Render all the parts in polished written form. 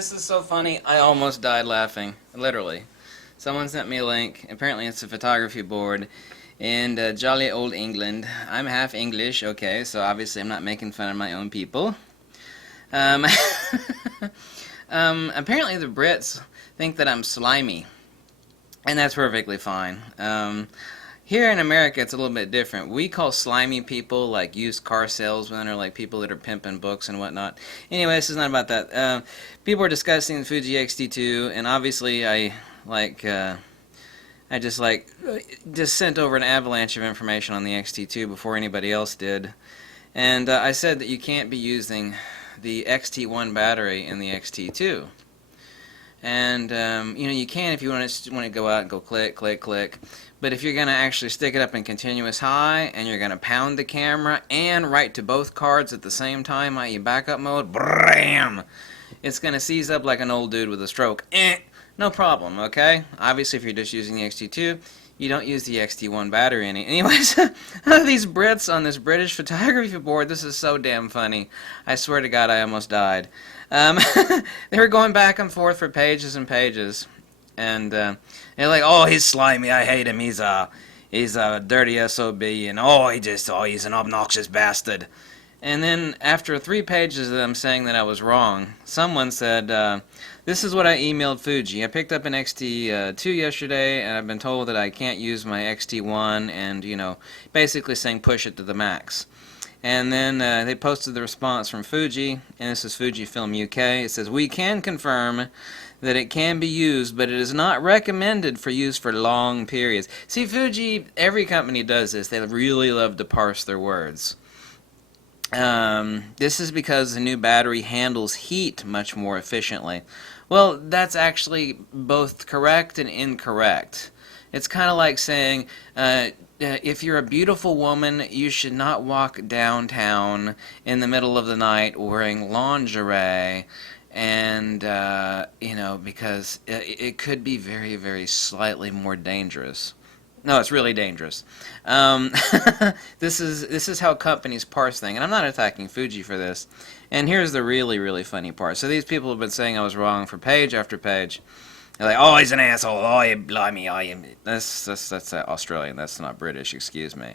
This is so funny. I almost died laughing. Literally. Someone sent me a link. Apparently it's a photography board in jolly old England. I'm half English, okay, so obviously I'm not making fun of my own people. Um, apparently the Brits think that I'm slimy, and that's perfectly fine. Here in America, it's a little bit different. We call slimy people like used car salesmen or like people that are pimping books and whatnot. Anyway, this is not about that. People are discussing the Fuji XT2, and obviously I just sent over an avalanche of information on the XT2 before anybody else did. And I said that you can't be using the XT1 battery in the XT2. And you can if you want to go out and go click, click, click. But if you're going to actually stick it up in continuous high and you're going to pound the camera and write to both cards at the same time, i.e. backup mode, BRAM! It's going to seize up like an old dude with a stroke. No problem, okay? Obviously, if you're just using the XT2, you don't use the XT1 battery anyways. These Brits on this British photography board, this is so damn funny. I swear to God, I almost died. They were going back and forth for pages and pages. And they're like, oh, he's slimy, I hate him, he's a dirty SOB, and he's an obnoxious bastard. And then after 3 pages of them saying that I was wrong, someone said, this is what I emailed Fuji. I picked up an XT2 yesterday, and I've been told that I can't use my XT1, and, basically saying push it to the max. And then they posted the response from Fuji, and this is Fujifilm UK. It says, we can confirm that it can be used, but it is not recommended for use for long periods. See, Fuji, every company does this. They really love to parse their words. This is because the new battery handles heat much more efficiently. Well, that's actually both correct and incorrect. It's kind of like saying, if you're a beautiful woman, you should not walk downtown in the middle of the night wearing lingerie, and, because it could be very, very slightly more dangerous. No, it's really dangerous. This is how companies parse things, and I'm not attacking Fuji for this. And here's the really, really funny part. So these people have been saying I was wrong for page after page. They're like, oh, he's an asshole. Oh, you blimey. Oh, that's Australian. That's not British. Excuse me.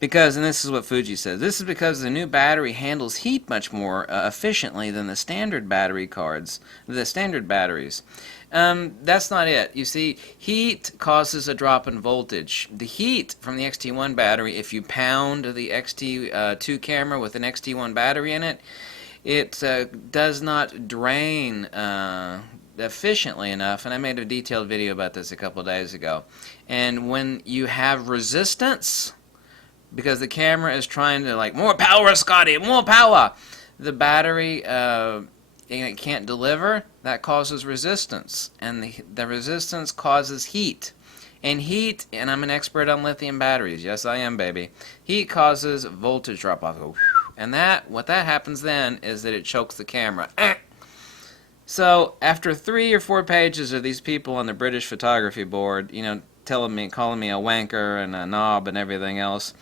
Because, and this is what Fuji says, this is because the new battery handles heat much more efficiently than the standard batteries. That's not it. You see, heat causes a drop in voltage. The heat from the XT1 battery, if you pound the XT2 camera with an XT1 battery in it, it does not drain efficiently enough, and I made a detailed video about this a couple of days ago. And when you have resistance, because the camera is trying to, like, more power, Scotty, more power, the battery it can't deliver, that causes resistance, and the resistance causes heat. And heat, and I'm an expert on lithium batteries, yes I am, baby, heat causes voltage drop off. And what that happens then is that it chokes the camera. So after 3 or 4 pages of these people on the British photography board, calling me a wanker and a knob and everything else,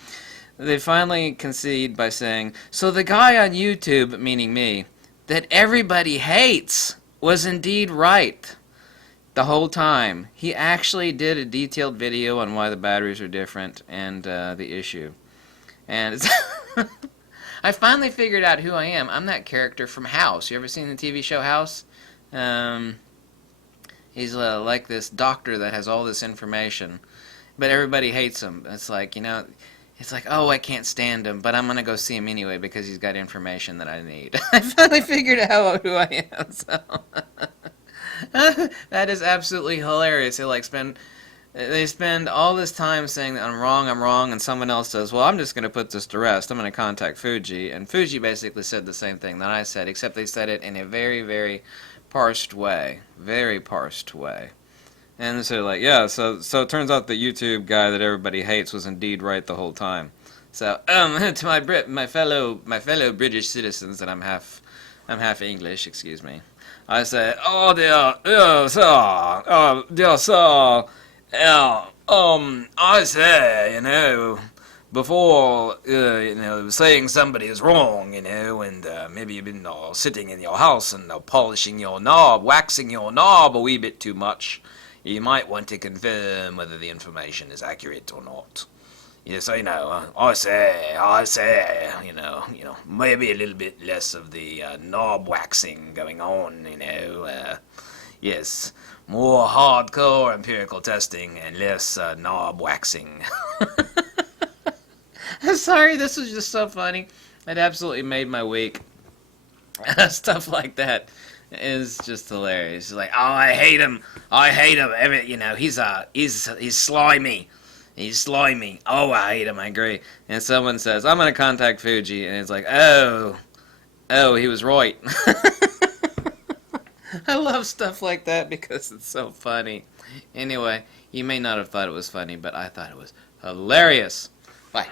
they finally concede by saying, so the guy on YouTube, meaning me, that everybody hates was indeed right the whole time. He actually did a detailed video on why the batteries are different and the issue. And I finally figured out who I am. I'm that character from House. You ever seen the TV show House? He's like this doctor that has all this information, but everybody hates him. It's like, oh, I can't stand him, but I'm going to go see him anyway because he's got information that I need. I finally figured out who I am, so that is absolutely hilarious. They spend all this time saying that I'm wrong, and someone else says, well, I'm just going to put this to rest. I'm going to contact Fuji, and Fuji basically said the same thing that I said, except they said it in a very, very parsed way. Very parsed way. And so like, yeah, so it turns out the YouTube guy that everybody hates was indeed right the whole time. So, to my fellow British citizens, that I'm half English, excuse me, I say, oh dear sir, I say, before, saying somebody is wrong, and maybe you've been sitting in your house and polishing your knob, waxing your knob a wee bit too much, you might want to confirm whether the information is accurate or not. Yes, I know. I say, maybe a little bit less of the knob waxing going on, yes, more hardcore empirical testing and less knob waxing. I'm sorry, this was just so funny. It absolutely made my week. Stuff like that is just hilarious. It's like, oh, I hate him. He's slimy. He's slimy. Oh, I hate him. I agree. And someone says, I'm gonna contact Fuji, and it's like, oh, he was right. I love stuff like that because it's so funny. Anyway, you may not have thought it was funny, but I thought it was hilarious. Bye.